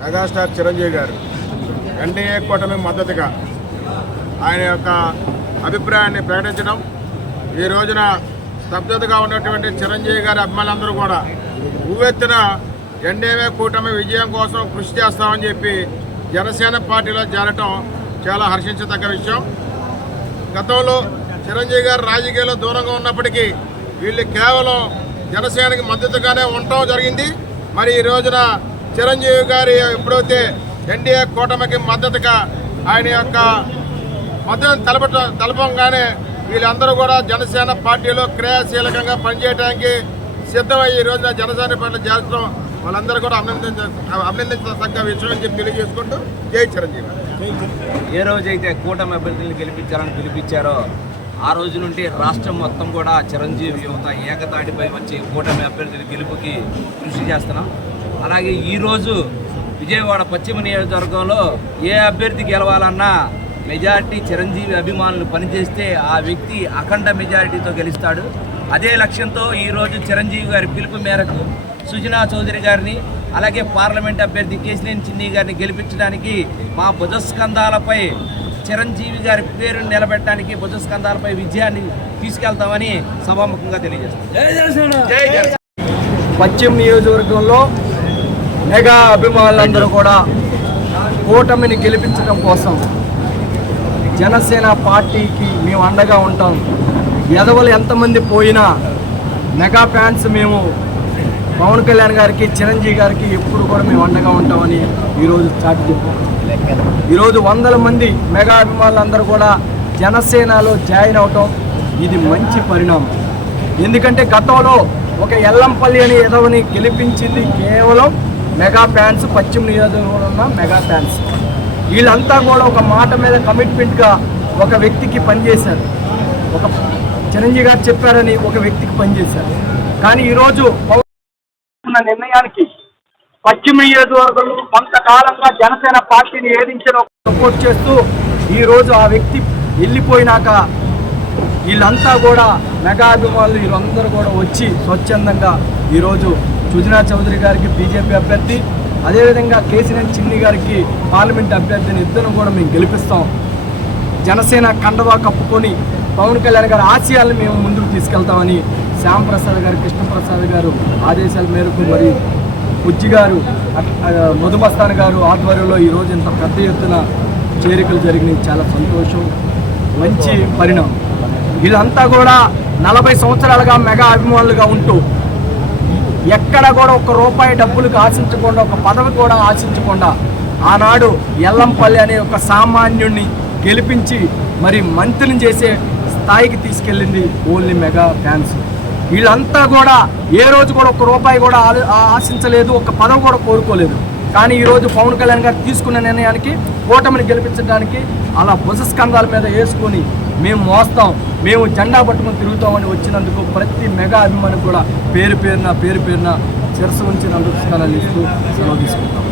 Megastar Chiranjeevi గారు NDA కూటమి మద్దతుగా ఆయన యొక్క అభిప్రాయాన్ని ప్రకటించడం ఈ రోజున స్తబ్దతగా ఉన్నటువంటి చిరంజీవి గారి అభిమానులందరూ కూడా ఉవ్వెత్తున ఎన్డీఏ కూటమి విజయం కోసం కృషి చేస్తామని చెప్పి జనసేన పార్టీలో చేరటం చాలా హర్షించదగ్గ విషయం. గతంలో చిరంజీవి గారు రాజకీయాల్లో దూరంగా ఉన్నప్పటికీ వీళ్ళు కేవలం జనసేనకి మద్దతుగానే ఉండటం జరిగింది. మరి ఈ రోజున చిరంజీవి గారి ఎప్పుడైతే ఎన్డీఏ కూటమికి మద్దతుగా ఆయన యొక్క మద్దతు తెలపట తెలపంగానే వీళ్ళందరూ కూడా జనసేన పార్టీలో క్రియాశీలకంగా పనిచేయడానికి సిద్ధమై ఈ రోజున జనసేన పనులు చేర్చడం వాళ్ళందరూ కూడా అభినందించ అభినందించదగ్గ విషయం అని చెప్పి తెలియజేసుకుంటూ జై చిరంజీవి ఏ రోజైతే కూటమి అభ్యర్థులను గెలిపించాలని పిలిపించారో ఆ రోజు నుండి రాష్ట్రం మొత్తం కూడా చిరంజీవి యువత ఏకతాటిపై వచ్చి కూటమి అభ్యర్థుల గెలుపుకి కృషి చేస్తున్నాం. అలాగే ఈరోజు విజయవాడ పశ్చిమ నియోజకవర్గంలో ఏ అభ్యర్థి గెలవాలన్నా మెజారిటీ చిరంజీవి అభిమానులు పనిచేస్తే ఆ వ్యక్తి అఖండ మెజారిటీతో గెలుస్తాడు. అదే లక్ష్యంతో ఈరోజు చిరంజీవి గారి పిలుపు మేరకు సుజనా చౌదరి గారిని అలాగే పార్లమెంట్ అభ్యర్థి కేసినేని చిన్ని గారిని గెలిపించడానికి మా భుజస్కంధాలపై చిరంజీవి గారి పేరును నిలబెట్టడానికి భుజస్కంధాలపై విజయాన్ని తీసుకెళ్తామని సభాముఖంగా తెలియజేస్తాం. పశ్చిమ నియోజకవర్గంలో మెగా అభిమానులందరూ కూడా కూటమిని గెలిపించడం కోసం జనసేన పార్టీకి మేము అండగా ఉంటాం. ఎదవలు ఎంతమంది పోయినా మెగా ఫ్యాన్స్ మేము పవన్ కళ్యాణ్ గారికి చిరంజీవి గారికి ఎప్పుడు కూడా మేము అండగా ఉంటామని ఈరోజు చాటి చెప్పాం ఈరోజు వందల మంది మెగా అభిమానులందరూ కూడా జనసేనలో జాయిన్ అవటం ఇది మంచి పరిణామం. ఎందుకంటే గతంలో ఒక ఎల్లంపల్లి అనే ఎదవని గెలిపించింది కేవలం మెగా ఫ్యాన్స్ పశ్చిమ నియోజకవర్గంలో ఉన్న మెగా ఫ్యాన్స్. వీళ్ళంతా కూడా ఒక మాట మీద కమిట్మెంట్గా ఒక వ్యక్తికి పనిచేశారు. ఒక చిరంజీవి గారు చెప్పారని ఒక వ్యక్తికి పనిచేశారు. కానీ ఈరోజు పవన్ నిర్ణయానికి పశ్చిమ నియోజకవర్గంలో కొంతకాలంగా జనసేన పార్టీని ఏదించిన సపోర్ట్ చేస్తూ ఈరోజు ఆ వ్యక్తి వెళ్ళిపోయినాక వీళ్ళంతా కూడా మెగా అభిమానులు వీళ్ళందరూ కూడా వచ్చి స్వచ్ఛందంగా ఈరోజు సుజనా చౌదరి గారికి బీజేపీ అభ్యర్థి అదేవిధంగా కేసీఆర్ చిన్ని గారికి పార్లమెంట్ అభ్యర్థిని ఇద్దరు కూడా మేము గెలిపిస్తాం. జనసేన కండవా కప్పుకొని పవన్ కళ్యాణ్ గారి ఆశయాలను మేము ముందుకు తీసుకెళ్తామని శ్యామప్రసాద్ గారు కృష్ణప్రసాద్ గారు ఆదేశాల మేరకు మరి బుజ్జి గారు మధుమస్తాన్ గారు ఆధ్వర్యంలో ఈరోజు ఇంత పెద్ద ఎత్తున చేరికలు జరిగినాయి. చాలా సంతోషం. మంచి పరిణామం. వీళ్ళంతా కూడా నలభై సంవత్సరాలుగా మెగా అభిమానులుగా ఉంటూ ఎక్కడ కూడా ఒక రూపాయి డబ్బులకు ఆశించకుండా ఒక పదవి కూడా ఆశించకుండా ఆనాడు ఎల్లంపల్లి అనే ఒక సామాన్యుడిని గెలిపించి మరి మంత్రిని చేసే స్థాయికి తీసుకెళ్ళింది ఓన్లీ మెగా ఫ్యాన్స్. వీళ్ళంతా కూడా ఏ రోజు కూడా ఒక రూపాయి కూడా ఆ- ఆశించలేదు ఒక పదవి కూడా కోరుకోలేదు. కానీ ఈరోజు పవన్ కళ్యాణ్ గారు తీసుకున్న నిర్ణయానికి కూటమిని గెలిపించడానికి అలా భుజస్కంధాల మీద వేసుకొని మేము మోస్తాం మేము జెండా పట్టుకుని తిరుగుతామని వచ్చినందుకు ప్రతి మెగా అభిమాని కూడా పేరు పేరున పేరు పేరున చిరస ఉంచి నమస్కారాలు ఇస్తూ సెలవు తీసుకుంటాం.